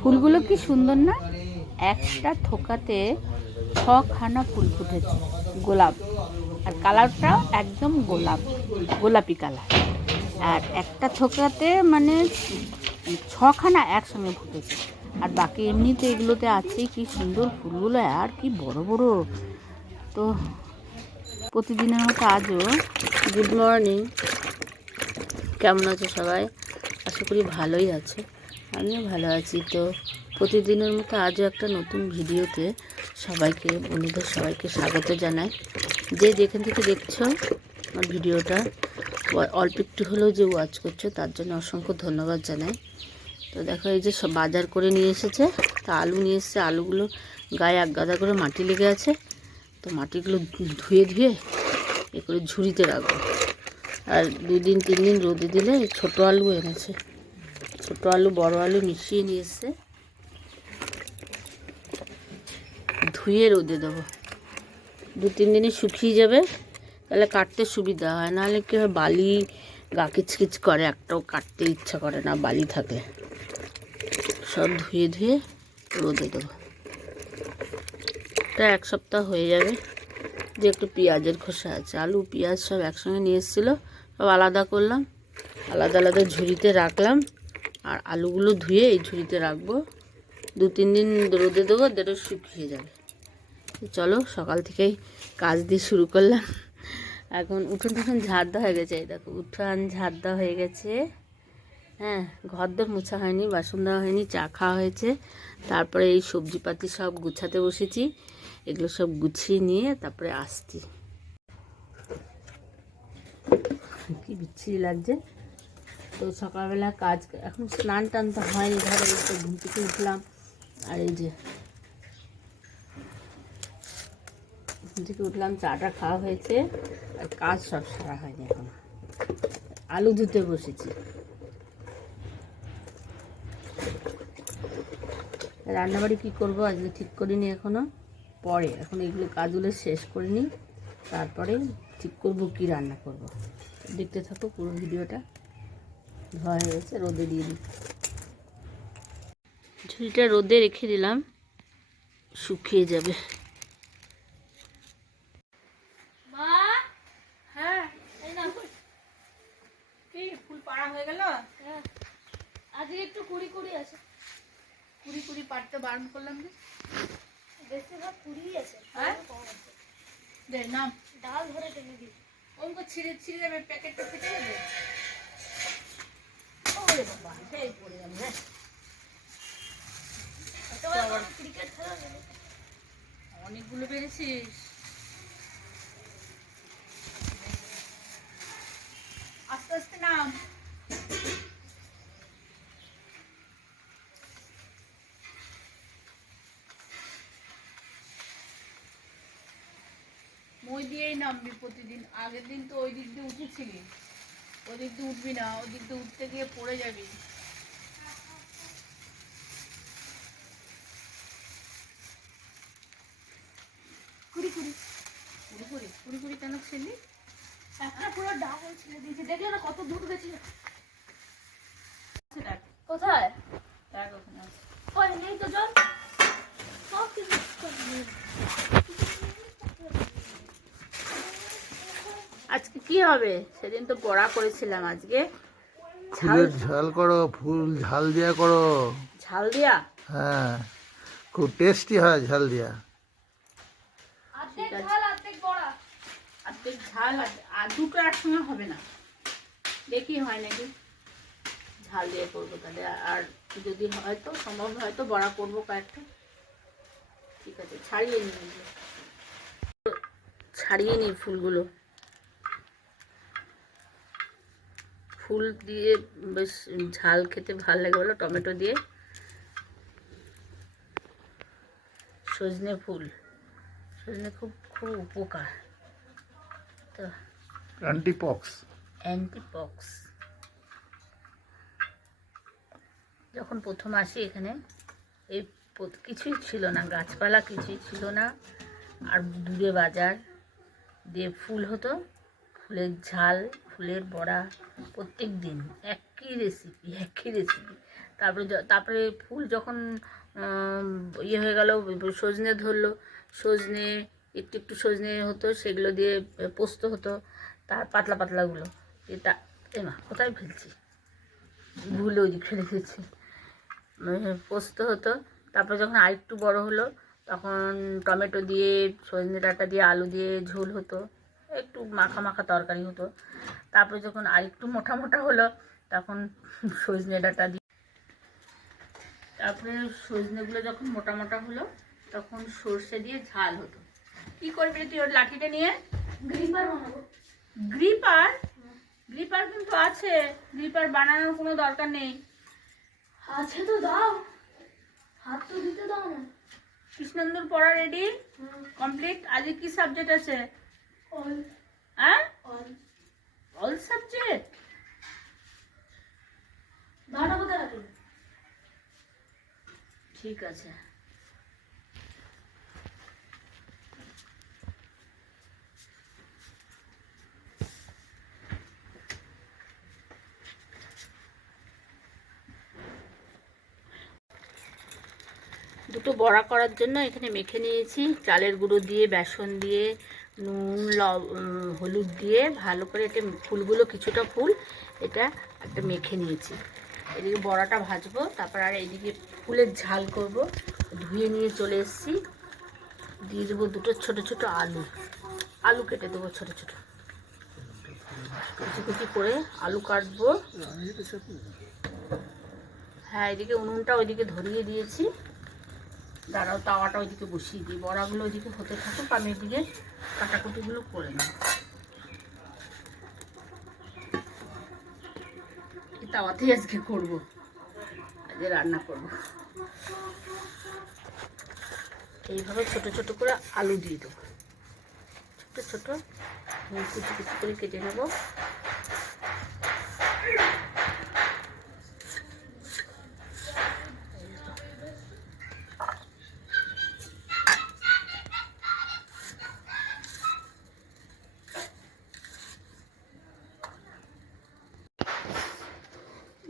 ফুলগুলো কি সুন্দর না? একটা থোকাতে 6খানা ফুল ফুটেছে, গোলাপ। আর কালারটাও একদম গোলাপি কালার। আর একটা থোকাতে মানে 6খানা একসঙ্গে ফুটেছে। আর বাকি এমনিতে এগুলোতে আছে কি সুন্দর ফুলগুলো, আর কি বড় বড়। তো প্রতিদিনের মতো আজও গুড মর্নিং। কেমন আছে সবাই? আশা করি ভালোই আছে, আমিও ভালো আছি। তো প্রতিদিনের মতো আজও একটা নতুন ভিডিওতে সবাইকে, বন্ধুদের সবাইকে স্বাগত জানাই। যে যেখান থেকে দেখছো আমার ভিডিওটা, অল্প একটু হলেও যে ওয়াচ করছো, তার জন্য অসংখ্য ধন্যবাদ জানাই। তো দেখো, এই যে সব বাজার করে নিয়ে এসেছে। তা আলু নিয়ে এসেছে, আলুগুলো গায়ে এক গাদা করে মাটি লেগে আছে। তো মাটিগুলো ধুয়ে ধুয়ে এ করে ঝুড়িতে রাখবো। আর 2 দিন 3 দিন রোদে দিলে ছোটো আলু এনেছে, ছোটো আলু বড় আলু মিশিয়ে নিয়ে এসছে, ধুয়ে রোদে দেবো। 2-3 দিনে শুকিয়ে যাবে, তাহলে কাটতে সুবিধা হয়। নাহলে কী হয়, বালি গা কিচকিচ করে, একটাও কাটতে ইচ্ছা করে না বালি থাকলে। সব ধুয়ে ধুয়ে রোদে দেবো। এটা 1 সপ্তাহ হয়ে যাবে। যে একটু পেঁয়াজের খোসা আছে, আলু পেঁয়াজ সব একসঙ্গে নিয়ে এসেছিলো, সব আলাদা করলাম, আলাদা আলাদা ঝুড়িতে রাখলাম। আর আলুগুলো ধুয়ে এই ঝুড়িতে রাখবো। 2-3 দিন রোদে দেবো, দেড় শুকিয়ে যাবে। চলো, সকাল থেকেই কাজ দিয়ে শুরু করলাম। এখন উঠোন টুঠোন ঝাড় দেওয়া হয়ে গেছে। এই দেখো, উঠোন ঝাড় দেওয়া হয়ে গেছে। হ্যাঁ, ঘরদোর মোছা হয়নি, বাসন দেওয়া হয়নি, চা খাওয়া হয়েছে। তারপরে এই সবজিপাতি সব গুছাতে বসেছি। এগুলো সব গুছিয়ে নিয়ে তারপরে আসছি। কি বিচ্ছিরি লাগছে। তো সকালবেলা কাজ, এখন স্নান টান তো হয়নি। ধরো এই তো ঘুম থেকে উঠলাম, আর এই যে ঘুম থেকে উঠলাম, চাটা খাওয়া হয়েছে, আর কাজ সব সারা হয়নি এখন। আলু ধুতে বসেছি। রান্নাবাড়ি কী করবো আজকে ঠিক করিনি এখনও, পরে এখন এগুলো কাজগুলো শেষ করে নিই, তারপরে ঠিক করবো কী রান্না করব। দেখতে থাকো পুরো ভিডিওটা। ধোয়া হয়ে গেছে, রোদে দিয়ে দিই। ঝুড়িটা রোদে রেখে দিলাম, শুকিয়ে যাবে। হ্যাঁ, কি ফুল পাড়া হয়ে গেল? আজকে একটু কুড়ি কুড়ি আছে। কুড়ি পাড়তে বারণ করলাম যে। বেশিরভাগ কুড়িই আছে। হ্যাঁ, দে নাম ডাল ধরে টেনে দিই। ওগুলো ছিঁড়ে যাবে, প্যাকেটটা ফেটে যাবে। ওরে বাবা, সেই পড়ে যাবে। হ্যাঁ, ক্রিকেট খেলা গেল। অনেকগুলো পেরেছিস। আস্তে আস্তে নাম। মই দিয়েই নামবি প্রতিদিন। আগের দিন তো ওই দিক দিয়ে উঠেছিলি, ওই দিক দিয়ে উঠবি না, ওই দিক দিয়ে উঠতে গিয়ে পড়ে যাবি। কুড়ি কুড়ি কুড়ি কেন ছিলি? একটা পুরো ডাল ছেড়ে দিয়েছি, দেখলে না কত দূর গেছে। দেখ কোথায়? দেখ ওখানে আছে। ওই নেই তো জল, সব কিছু। আজকে কি হবে? সেদিন তো বড়া করেছিলাম, আজকে ফুলের ঝাল করো, ফুল ঝাল দিয়া করো। ঝাল দিয়া। হ্যাঁ, খুব টেস্টি হয় ঝাল দিয়া। অর্ধেক ঝাল অর্ধেক বড়া। অর্ধেক ঝাল আর দুটো একসঙ্গে হবে না, দেখি হয় নাকি। ঝাল দিয়ে করবো তাহলে, আর যদি হয়তো সম্ভব হয়তো বড়া করবো কয়েকটা। ঠিক আছে, ছাড়িয়ে নিই ফুলগুলো। ফুল দিয়ে বেশ ঝাল খেতে ভালো লাগে বলো, টমেটো দিয়ে। সজনে ফুল, সজনে খুব খুব উপকার তো। অ্যান্টিপক্স। যখন প্রথম আসি এখানে, এই কিছুই ছিল না, গাছপালা কিছুই ছিল না। আর দূরে বাজার দিয়ে ফুল হতো, ফুলের ঝাল, ফুলের বড়া প্রত্যেক দিন একই একই রেসিপি। তারপরে ফুল যখন ইয়ে হয়ে গেল, সজনে ধরলো, সজনে একটু একটু সজনে হতো, সেগুলো দিয়ে পোস্ত হতো, তার পাতলা পাতলাগুলো এটা মা কোথায় ফেলছি, ভুলে ওই দিক ফেলে দিয়েছি, পোস্ত হতো। তারপর যখন আরেকটু বড় হলো তখন টমেটো দিয়ে, সজনে ডাঁটা দিয়ে, আলু দিয়ে ঝোল হতো, একটু মাখা মাখা তরকারি হতো। তারপরে যখন আরেকটু মোটা মোটা হলো তখন সজনে ডাঁটা দিয়ে, তারপরে সজনেগুলো যখন মোটা মোটা হলো তখন সর্ষে দিয়ে ঝাল হতো। কি করবি তুই ওর লাঠিটা নিয়ে? গ্রিপার বানাবো। গ্রিপার? গ্রিপার কিন্তু আছে, গ্রিপার বানানোর কোনো দরকার নেই। আছে তো দাও, হাত তো দিতে দাও না। কৃষ্ণেন্দুর পড়া রেডি, কমপ্লিট। আজকে কি সাবজেক্ট আছে? অল। হ্যাঁ, অল। All subject. দাঁড়া কোথায় রাখলি? ঠিক আছে। দুটো বড়া করার জন্য এখানে মেখে নিয়েছি, চালের গুঁড়ো দিয়ে, বেসন দিয়ে, নুন, হলুদ দিয়ে ভালো করে এটা ফুলগুলো, কিছুটা ফুল এটা একটা মেখে নিয়েছি। এদিকে বড়াটা ভাজবো, তারপর আর এইদিকে ফুলের ঝাল করব। ধুয়ে নিয়ে চলে এসেছি। দিয়ে দেবো দুটো ছোট ছোট আলু কেটে দেবো ছোট ছোট, কুচি কুচি করে আলু কাটবো। হ্যাঁ, এদিকে উনুনটা ওইদিকে ধরিয়ে দিয়েছি, দাঁড়াও তাওয়াটা ওইদিকে বসিয়ে দিই, বড়াগুলো ওইদিকে হতে থাকুক, আমি এদিকে কাটাকুটিগুলো করে নেব। এই তাওয়াতেই আজকে করবো, আজকে রান্না করব। এইভাবে ছোট ছোট করে আলু দিয়ে দেবো, ছোট ছোট কুচি কুচি করে কেটে নেব।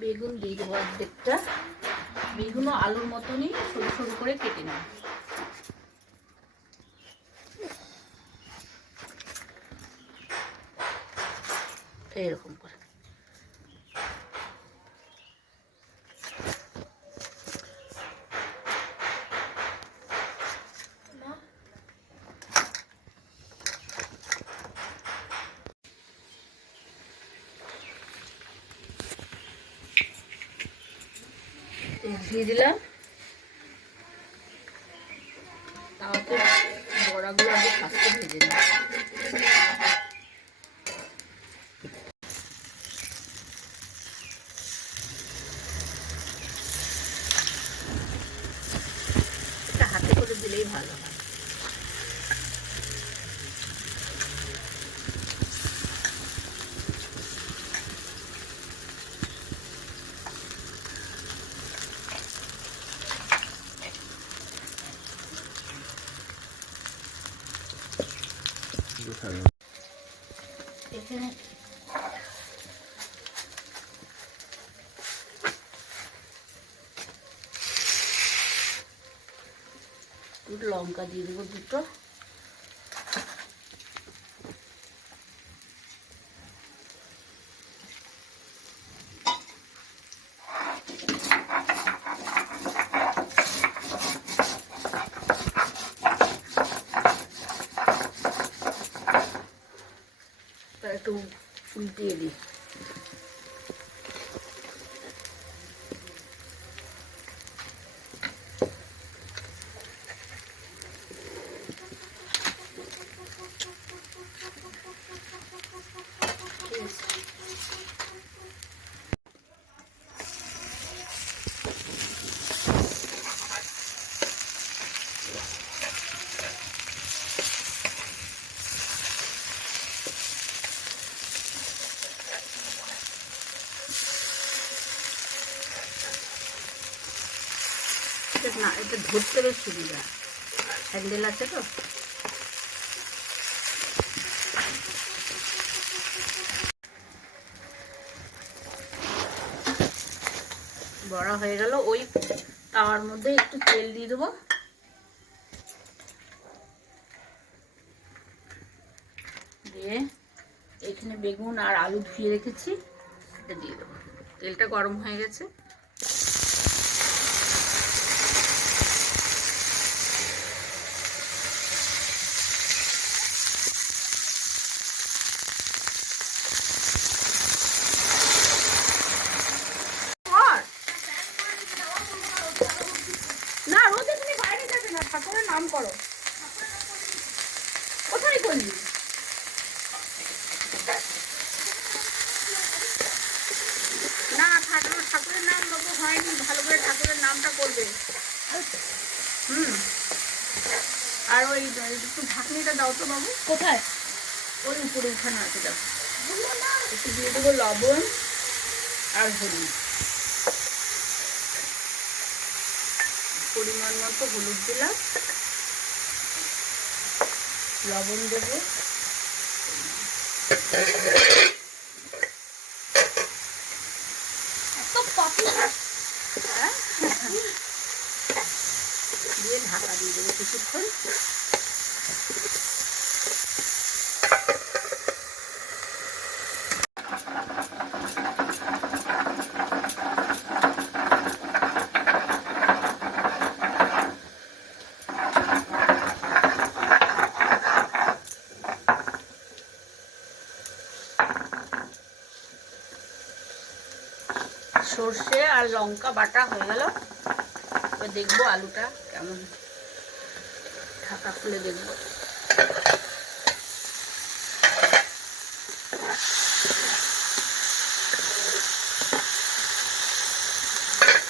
বেগুন দিয়ে দেবো অর্ধেকটা, বেগুনও আলুর মতনই সরু সরু করে কেটে নেব। এরকম করে দিয়ে দিলাম। তাওয়াতে বড়াগুলো আগে ফার্স্টে ভেজে নিই। এটা হাতে করে দিলেই ভালো হয়। এখানে লঙ্কা দিয়ে দেবো দুটো, একটু উল্টিয়ে দিই। না, এটা ধরতে বেশ সুবিধা, হ্যান্ডেল আছে তো। বড়া হয়ে গেল। ওই তাওয়ার মধ্যে একটু তেল দিয়ে দেবো, দিয়ে এখানে বেগুন আর আলু ধুয়ে রেখেছি, এটা দিয়ে দেবো। তেলটা গরম হয়ে গেছে। না রোদে তুমি বাইরে যাবে না, ঠাকুরের নাম করো। কোথায় করলি? না ঠাকুরের নাম লোক হয়নি, ভালো করে ঠাকুরের নামটা করবে। আর ওই একটু ঢাকনিটা দাও তো বাবু। কোথায়? ওই উপরে উঠানো আছে, দেখো। একটু দিয়ে দেবো লবণ আর হলুদ, পরিমাণ মতো হলুদ দিলাম, লবণ দেবো, দিয়ে ঢাকা দিয়ে দেবো কিছুক্ষণ। সর্ষে আর লঙ্কা বাটা হয়ে গেল। এবার দেখবো আলুটা কেমন, ঢাকা খুলে দেখবো।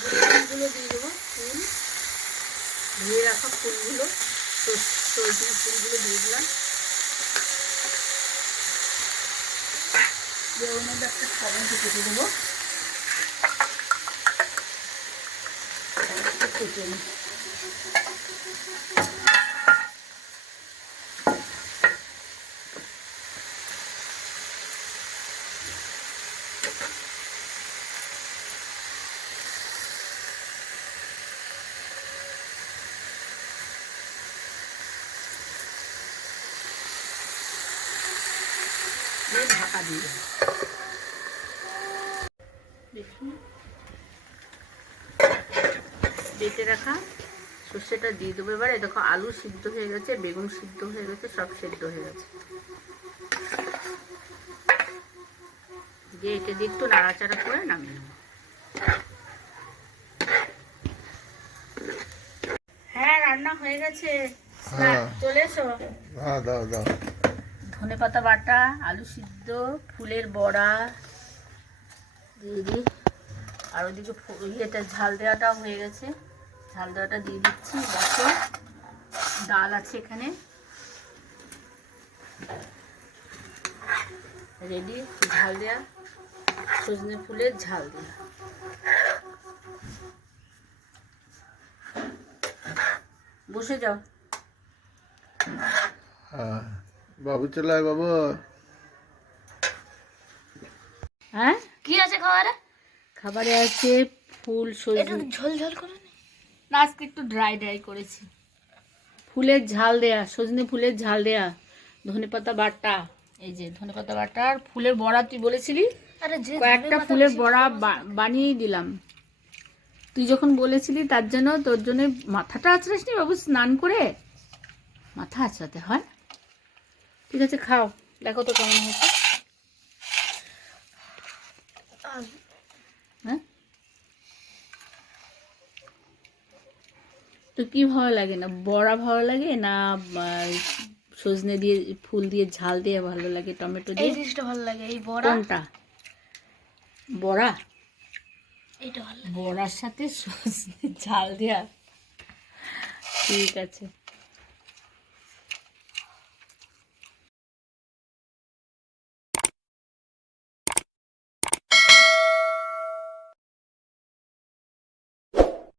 ফুলগুলো দিয়ে দেবো, ফুল ধুয়ে রাখা ফুলগুলো, সজনে ফুলগুলো দিয়ে দিলাম। ওর মধ্যে একটা টমেটো কেটে দেবো, কেটে নিই। ঢাকা দিয়ে দেখি বেটে রাখা সর্ষেটা দিয়ে দেবো। এবারে দেখো আলু সিদ্ধ হয়ে গেছে, বেগুন সিদ্ধ হয়ে গেছে, সব সিদ্ধ হয়ে গেছে। দিয়ে এটা দিয়ে একটু নাড়াচাড়া করে নামিয়ে নেবো। হ্যাঁ রান্না হয়ে গেছে, চলে এসো। দাও দাও। ধনেপাতা বাটা, আলু সিদ্ধ, ফুলের বড়া দিয়ে দিই। আর ওইদিকে ইয়েটা ঝাল দেওয়াটাও হয়ে গেছে, ঝাল দেওয়াটা দিয়ে দিচ্ছি। দেখো ডাল আছে এখানে রেডি, ঝাল দেওয়া সজনে ফুলের ঝাল দেওয়া। বসে যাও। বাবু চলে আয় বাবু। হ্যাঁ কি আছে খাবারে? খাবারে আছে ফুল সজনে, ঝোল ঝোল করে না আজকে একটু ড্রাই ড্রাই করেছি। ফুলের ঝাল দেয়া, সজনে ফুলের ঝাল দেয়া, ধনেপাতা বাটা, এই যে ধনেপাতা বাটা আর ফুলের বড়া। তুই বলেছিলি কয়েকটা ফুলের বড়া বানিয়েই দিলাম। তুই যখন বলেছিলি তার জন্য, তোর জন্য মাথাটা আঁচড়াস নি বাবু, স্নান করে মাথা আঁচড়াতে হয়। ঠিক আছে খাও, দেখো তো কেমন হয়েছে। হ্যাঁ তো কি ভালো লাগে, না বড়া ভালো লাগে, না সজনে দিয়ে ফুল দিয়ে ঝাল দিয়ে ভালো লাগে, টমেটো দিয়ে? এই জিনিসটা ভালো লাগে, এই বড়া। কোনটা? বড়া? এইটা ভালো লাগে। বড়ার সাথে সজনে ঝাল দেয়া, ঠিক আছে।